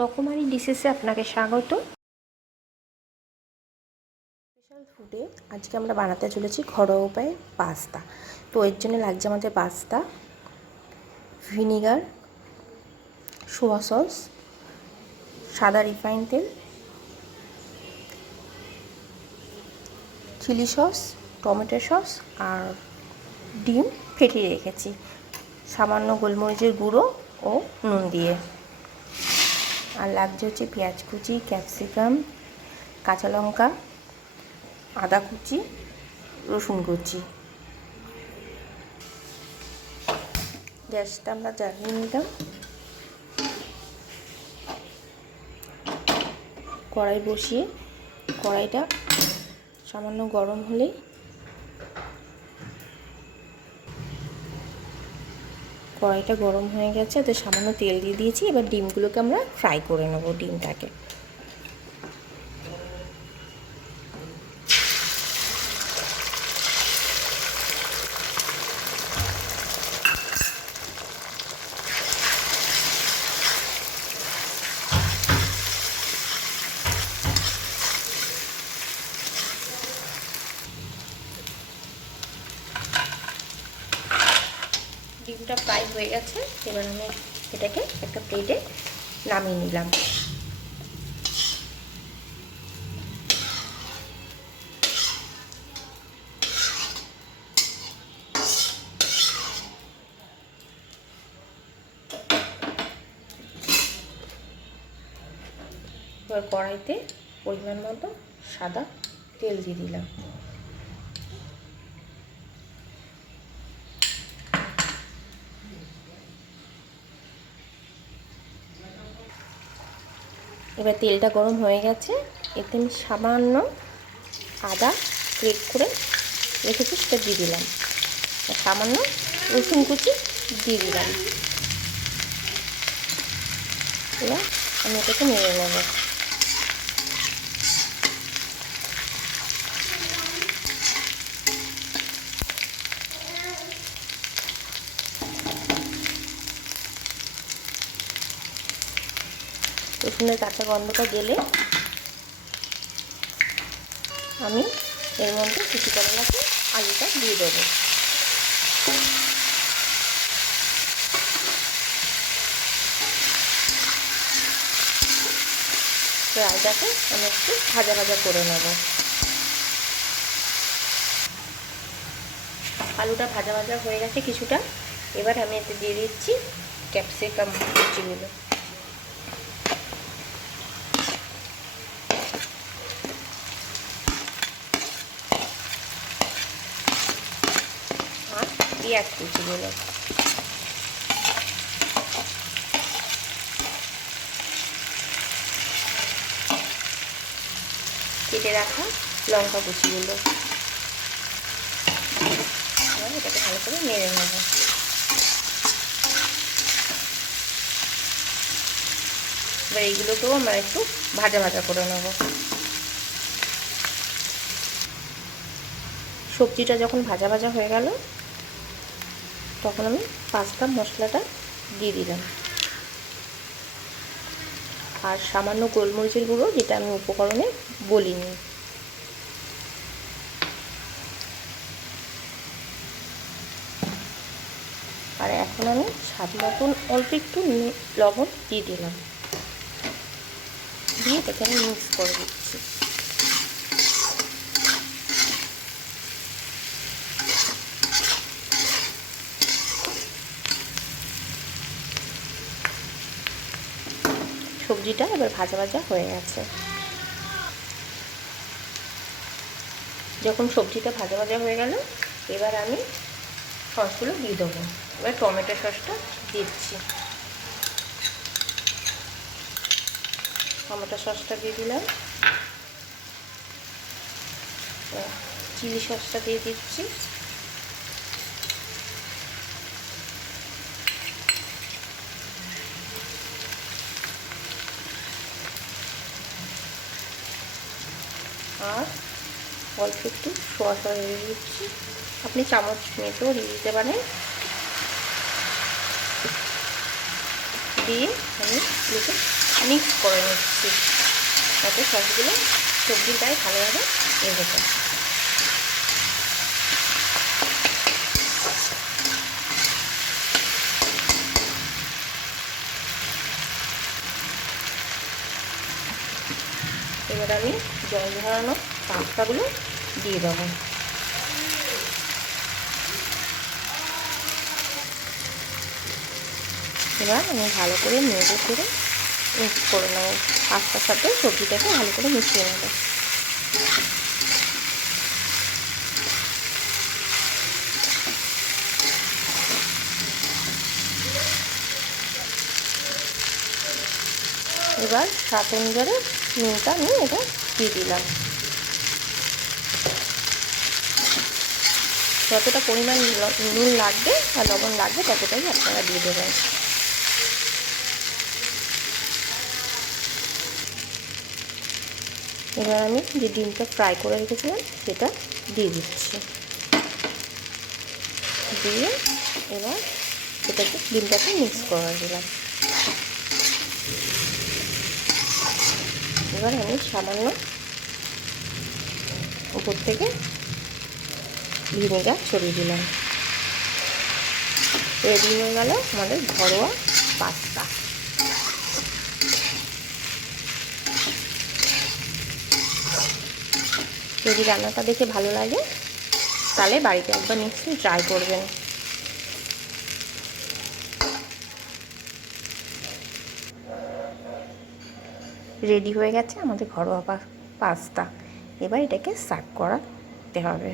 রকমারি ডিশেসে আপনাকে স্বাগত। স্পেশাল ফুডে আজকে আমরা বানাতে চলেছি ঘরোয়া উপায়ে পাস্তা। তো এর জন্য লাগছে আমাদের পাস্তা, ভিনিগার, সোয়া সস, সাদা রিফাইন তেল, চিলি সস, টমেটো সস আর ডিম ফেটিয়ে রেখেছি, সামান্য গোলমরিচের গুঁড়ো ও নুন দিয়ে। আর লাগছে হচ্ছে পেঁয়াজ কুচি, ক্যাপসিকাম, কাঁচা লঙ্কা, আদা কুচি, রসুন কুচি। গ্যাসটা আমরা জ্বালিয়ে নিলাম। কড়াই বসিয়ে কড়াইটা সামান্য গরম হলেই কড়াইটা গরম হয়ে গেছে, তো সামান্য তেল দিয়ে দিয়েছি। এবার ডিমগুলোকে আমরা ফ্রাই করে নেব। ডিমটাকে ডিমটা ফ্রাই হয়ে গেছে। এবার আমি এটাকে একটা প্লেটে নামিয়ে নিলাম। এবার কড়াইতে পরিমাণ মতো সাদা তেল দিয়ে দিলাম। এবার তেলটা গরম হয়ে গেছে, এতে আমি সামান্য আদা গ্রেট করে রেখেছি সেটা দিয়ে দিলাম। সামান্য রসুন কুচি দিয়ে দিলাম। এবার আমি এটাকে নেড়ে নেব। রসুনের কাঁচা গন্ধটা গেলে আমি এর মধ্যে কুচি করে রাখা আলুটা দিয়ে দেবো। আলুটাকে আমি একটু ভাজা ভাজা করে নেব। আলুটা ভাজা ভাজা হয়ে গেছে কিছুটা। এবার আমি এতে দিয়ে দিচ্ছি ক্যাপসিকাম কুচিগুলো। আর পেঁয়াজ কুচিগুলো। কেটে রাখা লঙ্কা কুচিগুলো। এটাকে ভালো করে নেড়ে নেব। এবার এইগুলোকেও আমরা একটু ভাজা ভাজা করে নেব। সবজিটা যখন ভাজা ভাজা হয়ে গেল, তখন আমি পাস্তা মশলাটা দিয়ে দিলাম। আর সামান্য গোলমরিচের গুঁড়ো, যেটা আমি উপকরণে বলিনি। আর এখন আমি স্বাদ মতন অল্প একটু লবণ দিয়ে দিলাম, দিয়ে এটাকে আমি মিক্স করে দিচ্ছি। সবজিটা এবার ভাজা ভাজা হয়ে গেছে। যখন সবজিটা ভাজা ভাজা হয়ে গেল, এবার আমি সসগুলো দিয়ে দেবো। এবার টমেটো সসটা দিচ্ছি। টমেটো সসটা দিয়ে দিলাম। চিলি সসটা দিয়ে দিচ্ছি। আর অল্প একটু সোয়া সস দিয়ে দিচ্ছি। আপনি চামচ মেপেও দিয়ে দিতে পারেন। দিয়ে আমি এগুলোকে মিক্স করে নিচ্ছি, যাতে সসগুলো সবজির গায়ে ভালোভাবে লেগে যায়। এবার আমি জল ঝরানো পাস্তাগুলো দিয়ে দেবো। এবার আমি ভালো করে নেড়ে করে মিক্স করে নেবো, পাস্তার সাথে সবজিটাকে ভালো করে মিশিয়ে নেবো। এবার স্বাদ অনুযায়ী নুনটা আমি এটা দিয়ে দিলাম। যতটা পরিমাণ নুন লাগবে আর লবণ লাগবে ততটাই আপনারা দিয়ে দেবেন। এবার আমি যে ডিমটা ফ্রাই করে রেখেছিলাম সেটা দিয়ে দিচ্ছি, দিয়ে এবার এটাকে ডিমটাকে মিক্স করে দিলাম। এবার আমি সামান্য উপর থেকে ভিনেগার ছড়িয়ে দিলাম। রেডি হয়ে গেল আমাদের ঘরোয়া পাস্তা। যদি রান্নাটা দেখে ভালো লাগে তাহলে বাড়িতে একবার নিশ্চয়ই ট্রাই করবেন। রেডি হয়ে গেছে আমাদের ঘরোয়া পাস্তা। এবার এটাকে সার্ভ করাতে হবে।